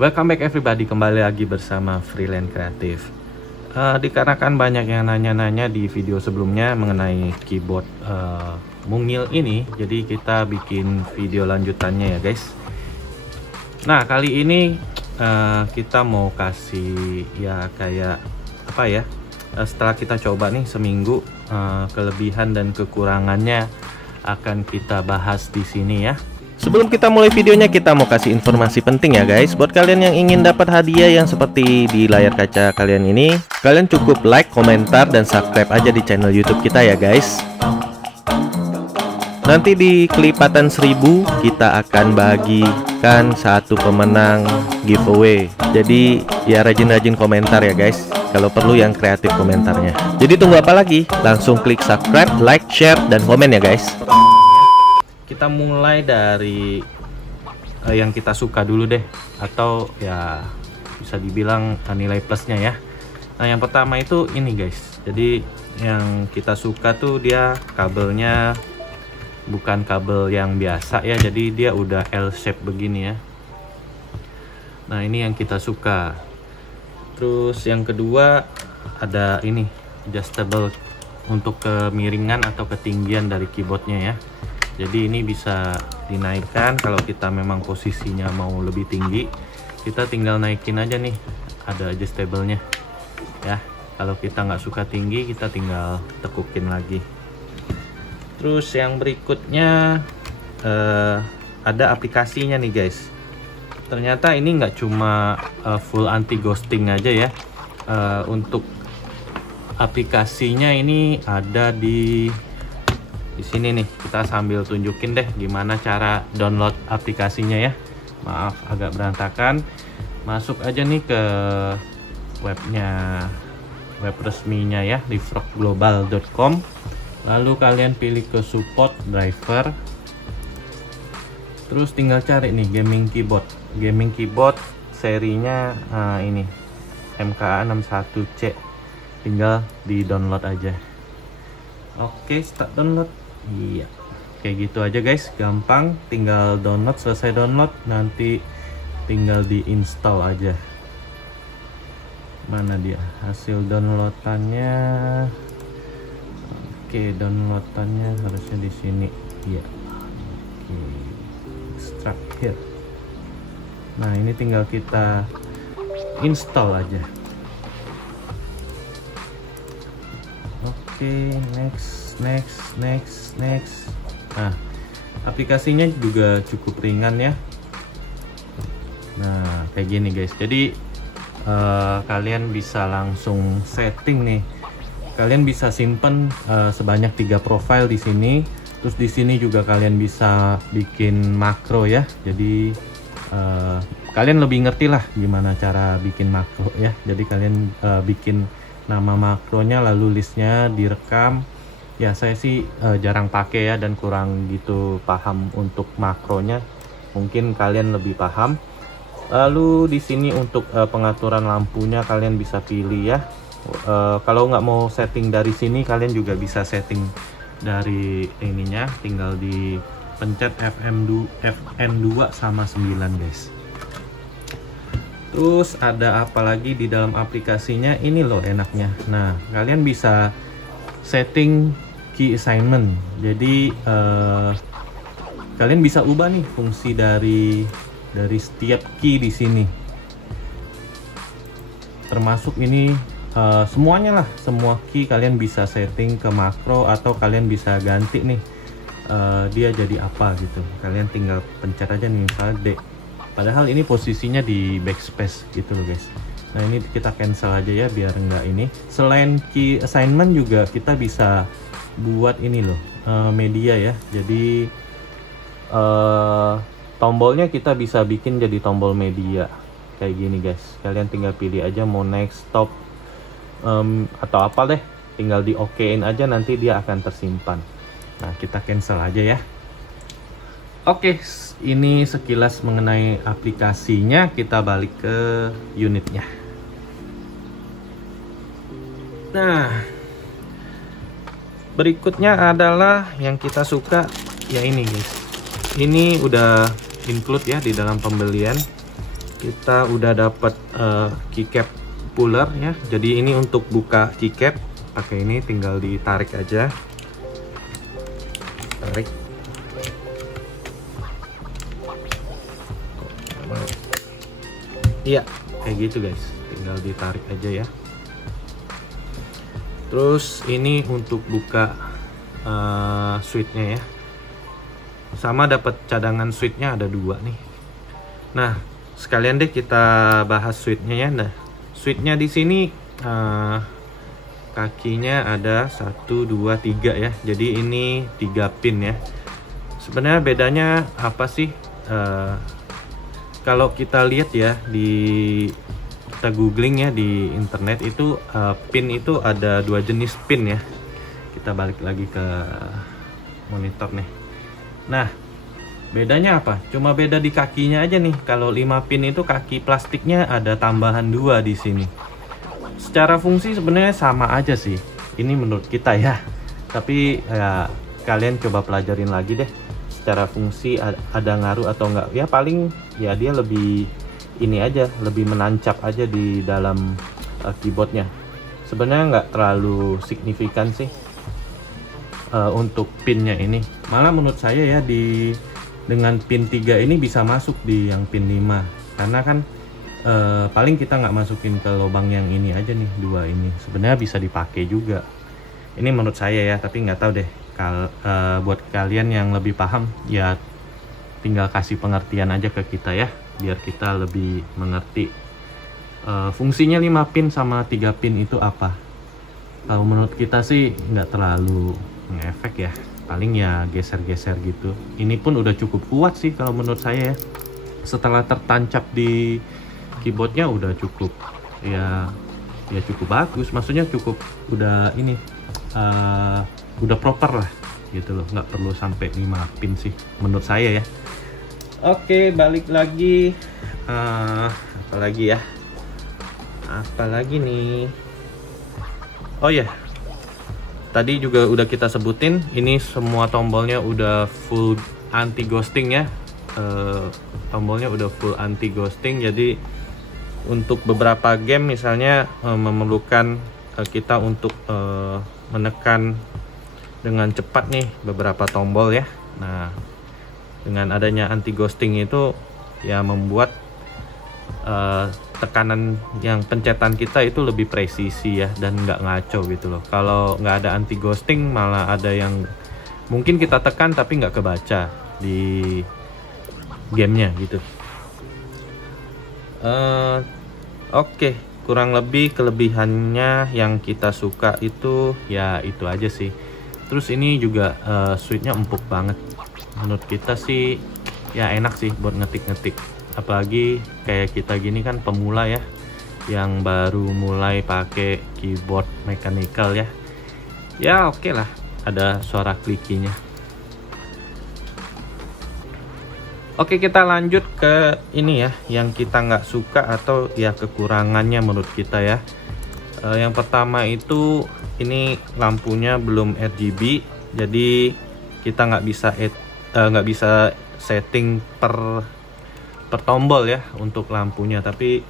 Welcome back everybody, kembali lagi bersama Freelance Kreatif. Dikarenakan banyak yang nanya-nanya di video sebelumnya mengenai keyboard mungil ini, jadi kita bikin video lanjutannya ya guys. Nah kali ini kita mau kasih ya kayak apa ya, setelah kita coba nih seminggu, kelebihan dan kekurangannya akan kita bahas di sini ya. Sebelum kita mulai videonya, kita mau kasih informasi penting ya guys. Buat kalian yang ingin dapat hadiah yang seperti di layar kaca kalian ini, kalian cukup like, komentar, dan subscribe aja di channel YouTube kita ya guys. Nanti di kelipatan 1000 kita akan bagikan satu pemenang giveaway. Jadi ya rajin-rajin komentar ya guys, kalau perlu yang kreatif komentarnya. Jadi tunggu apa lagi? Langsung klik subscribe, like, share, dan komen ya guys. Kita mulai dari yang kita suka dulu deh, atau ya bisa dibilang nilai plusnya ya. Nah yang pertama itu ini guys, jadi yang kita suka tuh dia kabelnya bukan kabel yang biasa ya, jadi dia udah L shape begini ya. Nah ini yang kita suka. Terus yang kedua ada ini adjustable untuk kemiringan atau ketinggian dari keyboardnya ya. Jadi ini bisa dinaikkan kalau kita memang posisinya mau lebih tinggi, kita tinggal naikin aja nih, ada adjustable-nya ya. Kalau kita nggak suka tinggi, kita tinggal tekukin lagi. Terus yang berikutnya ada aplikasinya nih guys. Ternyata ini nggak cuma full anti ghosting aja ya. Untuk aplikasinya ini ada di sini nih. Kita sambil tunjukin deh gimana cara download aplikasinya ya. Maaf agak berantakan. Masuk aja nih ke web resminya ya, di frogglobal.com. Lalu kalian pilih ke support driver. Terus tinggal cari nih gaming keyboard serinya ini MKA61C. Tinggal di download aja. Oke, start download. Iya, kayak gitu aja guys, gampang. Tinggal download, selesai download nanti tinggal diinstal aja. Mana dia hasil downloadannya? Oke, downloadannya harusnya di sini. Iya. Oke, extract here. Nah ini tinggal kita install aja. Oke, next. Nah aplikasinya juga cukup ringan ya. Nah kayak gini guys, jadi kalian bisa langsung setting nih. Kalian bisa simpen sebanyak 3 profile di sini. Terus di sini juga kalian bisa bikin makro ya. Jadi kalian lebih ngerti lah gimana cara bikin makro ya. Jadi kalian bikin nama makronya, lalu listnya direkam. Ya saya sih jarang pakai ya, dan kurang gitu paham untuk makronya. Mungkin kalian lebih paham. Lalu di sini untuk pengaturan lampunya kalian bisa pilih ya. Kalau nggak mau setting dari sini, kalian juga bisa setting dari ininya. Tinggal dipencet FN2 sama 9 guys. Terus ada apa lagi di dalam aplikasinya ini loh enaknya. Nah kalian bisa setting key assignment. Jadi kalian bisa ubah nih fungsi dari setiap key di sini. Termasuk ini semuanya lah, semua key kalian bisa setting ke makro, atau kalian bisa ganti nih dia jadi apa gitu. Kalian tinggal pencet aja nih misalnya D. Padahal ini posisinya di backspace gitu loh guys. Nah ini kita cancel aja ya biar enggak ini. Selain key assignment juga kita bisa buat ini loh, media ya. Jadi tombolnya kita bisa bikin jadi tombol media kayak gini guys. Kalian tinggal pilih aja mau next, stop, atau apa deh. Tinggal di OK-in aja, nanti dia akan tersimpan. Nah kita cancel aja ya. Oke, ini sekilas mengenai aplikasinya. Kita balik ke unitnya. Nah, berikutnya adalah yang kita suka ya ini guys. Ini udah include ya di dalam pembelian. kita udah dapat keycap puller ya. Jadi ini untuk buka keycap pakai ini, tinggal ditarik aja, tarik. Iya, kayak gitu guys, tinggal ditarik aja ya. Terus ini untuk buka switchnya ya, sama dapat cadangan switchnya ada 2 nih. Nah, sekalian deh kita bahas switchnya ya. Nah, switchnya di sini kakinya ada 1, 2, 3 ya. Jadi ini 3 pin ya. Sebenarnya bedanya apa sih? Kalau kita lihat ya, kita googling ya di internet itu, pin itu ada 2 jenis pin ya. Kita balik lagi ke monitor nih. Nah, bedanya apa? Cuma beda di kakinya aja nih. Kalau 5 pin itu kaki plastiknya ada tambahan 2 di sini. Secara fungsi sebenarnya sama aja sih. Ini menurut kita ya. Tapi ya, kalian coba pelajarin lagi deh. Secara fungsi ada ngaruh atau enggak? Ya paling ya dia lebih ini aja, lebih menancap aja di dalam keyboardnya. Sebenarnya nggak terlalu signifikan sih untuk pinnya ini. Malah menurut saya ya, dengan pin 3 ini bisa masuk di yang pin 5, karena kan paling kita nggak masukin ke lubang yang ini aja nih, 2 ini sebenarnya bisa dipakai juga. Ini menurut saya ya, tapi nggak tahu deh buat kalian yang lebih paham ya, tinggal kasih pengertian aja ke kita ya, biar kita lebih mengerti fungsinya 5 pin sama 3 pin itu apa. Kalau menurut kita sih nggak terlalu ngefek ya, paling ya geser-geser gitu. Ini pun udah cukup kuat sih kalau menurut saya ya. Setelah tertancap di keyboardnya udah cukup ya cukup bagus, maksudnya cukup udah ini udah proper lah gitu loh, nggak perlu sampai 5 pin sih menurut saya ya. Oke, balik lagi, apalagi nih. Oh ya, tadi juga udah kita sebutin, ini semua tombolnya udah full anti ghosting ya. Tombolnya udah full anti ghosting, jadi untuk beberapa game misalnya memerlukan kita untuk menekan dengan cepat nih beberapa tombol ya. Nah, dengan adanya anti ghosting itu ya membuat tekanan yang pencetan kita itu lebih presisi ya, dan nggak ngaco gitu loh. Kalau nggak ada anti ghosting malah ada yang mungkin kita tekan tapi nggak kebaca di gamenya gitu. Oke, kurang lebih kelebihannya yang kita suka itu ya itu aja sih. Terus ini juga switchnya empuk banget. Menurut kita sih ya enak sih buat ngetik-ngetik. Apalagi kayak kita gini kan pemula ya, yang baru mulai pakai keyboard mechanical ya. Ya oke lah, ada suara klikinya. Oke, kita lanjut ke ini ya, yang kita nggak suka atau ya kekurangannya menurut kita ya. Yang pertama itu ini lampunya belum RGB, jadi kita nggak bisa setting per tombol ya untuk lampunya. Tapi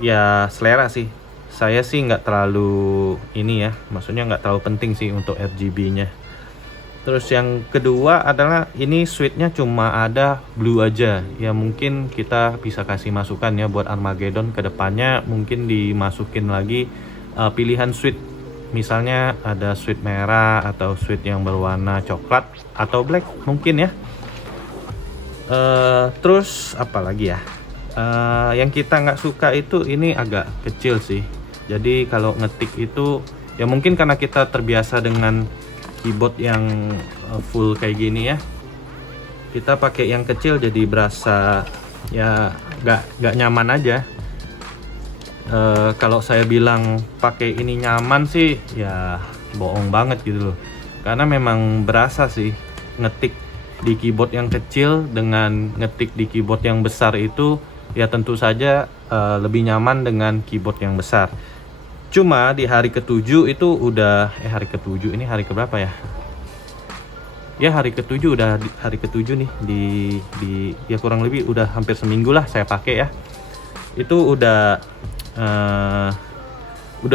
ya selera sih, saya sih nggak terlalu ini ya, maksudnya nggak terlalu penting sih untuk RGB-nya. Terus yang kedua adalah ini switchnya cuma ada blue aja ya, mungkin kita bisa kasih masukan ya buat Armageddon kedepannya, mungkin dimasukin lagi pilihan switch, misalnya ada switch merah atau switch yang berwarna coklat atau black mungkin ya. Terus apa lagi ya, yang kita nggak suka itu ini agak kecil sih. Jadi kalau ngetik itu ya mungkin karena kita terbiasa dengan keyboard yang full kayak gini ya, kita pakai yang kecil jadi berasa ya nggak nyaman aja. Kalau saya bilang pakai ini nyaman sih ya bohong banget gitu loh, karena memang berasa sih ngetik di keyboard yang kecil dengan ngetik di keyboard yang besar itu ya tentu saja lebih nyaman dengan keyboard yang besar. Cuma di hari ke-7 itu udah hari ke-7, ini hari keberapa ya? ya hari ketujuh, udah hari ketujuh nih di ya kurang lebih udah hampir seminggu lah saya pakai ya. Itu udah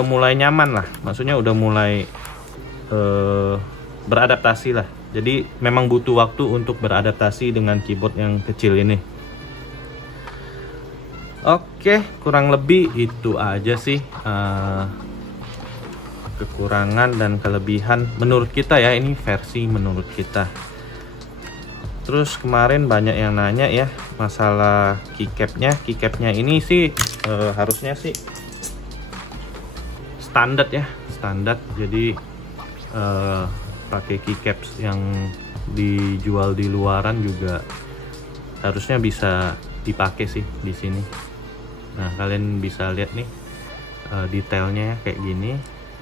mulai nyaman lah, maksudnya udah mulai beradaptasi lah. Jadi memang butuh waktu untuk beradaptasi dengan keyboard yang kecil ini. Oke, kurang lebih itu aja sih kekurangan dan kelebihan menurut kita ya, ini versi menurut kita. Terus kemarin banyak yang nanya ya masalah keycapnya ini sih harusnya sih standar ya, standar. Jadi pakai keycaps yang dijual di luaran juga harusnya bisa dipakai sih di sini. Nah, kalian bisa lihat nih detailnya ya kayak gini.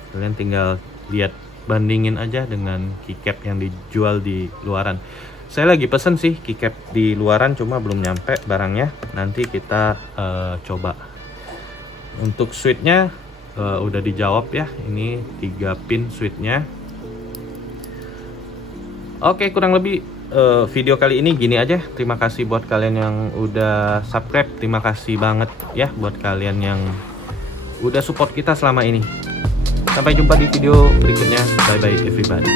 Kalian tinggal lihat, bandingin aja dengan keycap yang dijual di luaran. Saya lagi pesen sih keycap di luaran, cuma belum nyampe barangnya. Nanti kita coba. Untuk switchnya udah dijawab ya, ini 3 pin switchnya. Oke, kurang lebih video kali ini gini aja. Terima kasih buat kalian yang udah subscribe. Terima kasih banget ya buat kalian yang udah support kita selama ini. Sampai jumpa di video berikutnya. Bye bye everybody.